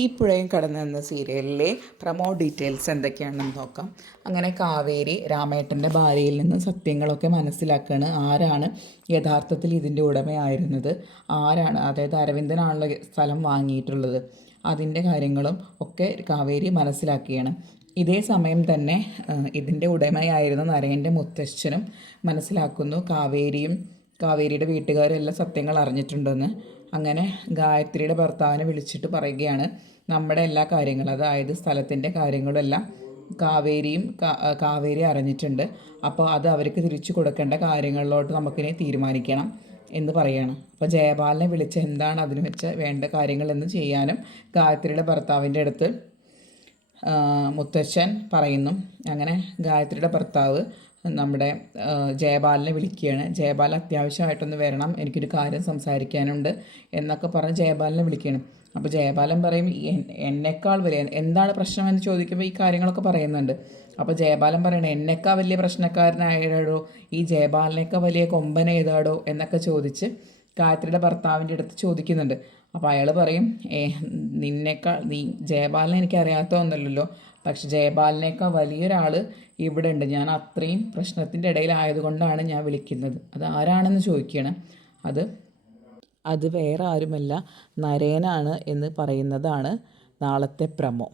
ഈ പുഴയും കടന്ന് എന്ന സീരിയലിലെ പ്രൊമോ ഡീറ്റെയിൽസ് എന്തൊക്കെയാണെന്ന് നോക്കാം. അങ്ങനെ കാവേരി രാമേട്ടൻ്റെ ഭാര്യയിൽ നിന്ന് സത്യങ്ങളൊക്കെ മനസ്സിലാക്കുകയാണ്. ആരാണ് യഥാർത്ഥത്തിൽ ഇതിൻ്റെ ഉടമയായിരുന്നത്, ആരാണ്, അതായത് അരവിന്ദനാണല്ലോ സ്ഥലം വാങ്ങിയിട്ടുള്ളത്, അതിൻ്റെ കാര്യങ്ങളും ഒക്കെ കാവേരി മനസ്സിലാക്കുകയാണ്. ഇതേ സമയം തന്നെ ഇതിൻ്റെ ഉടമയായിരുന്ന നരേൻ്റെ മുത്തശ്ശനും മനസ്സിലാക്കുന്നു കാവേരിയുടെ വീട്ടുകാരും എല്ലാ സത്യങ്ങൾ അറിഞ്ഞിട്ടുണ്ടെന്ന്. അങ്ങനെ ഗായത്രിയുടെ ഭർത്താവിനെ വിളിച്ചിട്ട് പറയുകയാണ് നമ്മുടെ എല്ലാ കാര്യങ്ങളും, അതായത് സ്ഥലത്തിൻ്റെ കാര്യങ്ങളെല്ലാം കാവേരി അറിഞ്ഞിട്ടുണ്ട്. അപ്പോൾ അത് അവർക്ക് തിരിച്ചു കൊടുക്കേണ്ട കാര്യങ്ങളിലോട്ട് നമുക്കിനി തീരുമാനിക്കണം എന്ന് പറയുകയാണ്. അപ്പോൾ ജയപാലിനെ വിളിച്ച് എന്താണ് അതിന് വെച്ച് വേണ്ട കാര്യങ്ങളെന്ന് ചെയ്യാനും ഗായത്രിയുടെ ഭർത്താവിൻ്റെ അടുത്ത് മുത്തശ്ശൻ പറയുന്നു. അങ്ങനെ ഗായത്രിയുടെ ഭർത്താവ് നമ്മുടെ ജയപാലിനെ വിളിക്കുകയാണ്. ജയപാൽ അത്യാവശ്യമായിട്ടൊന്ന് വരണം, എനിക്കൊരു കാര്യം സംസാരിക്കാനുണ്ട് എന്നൊക്കെ പറഞ്ഞ് ജയപാലിനെ വിളിക്കുകയാണ്. അപ്പോൾ ജയപാലൻ പറയും എന്നെക്കാൾ വലിയ എന്താണ് പ്രശ്നമെന്ന് ചോദിക്കുമ്പോൾ ഈ കാര്യങ്ങളൊക്കെ പറയുന്നുണ്ട്. അപ്പോൾ ജയപാലൻ പറയണേ എന്നെക്കാൾ വലിയ പ്രശ്നക്കാരനായടോ, ഈ ജയപാലിനേക്കാൾ വലിയ കൊമ്പൻ ഏതാടോ എന്നൊക്കെ ചോദിച്ച് ഗായത്രിയുടെ ഭർത്താവിൻ്റെ അടുത്ത് ചോദിക്കുന്നുണ്ട്. അപ്പോൾ അയാൾ പറയും നീ ജയപാലിനെ എനിക്ക് അറിയാത്തതൊന്നുമല്ലല്ലോ, പക്ഷെ ജയപാലിനേക്കാൾ വലിയൊരാൾ ഇവിടെ ഉണ്ട്, ഞാൻ അത്രയും പ്രശ്നത്തിൻ്റെ ഇടയിലായതുകൊണ്ടാണ് ഞാൻ വിളിക്കുന്നത്, അത് ആരാണെന്ന് ചോദിക്കുകയാണ്. അത് വേറെ ആരുമല്ല നരേനാണ് എന്ന് പറയുന്നതാണ് നാളത്തെ പ്രമോ.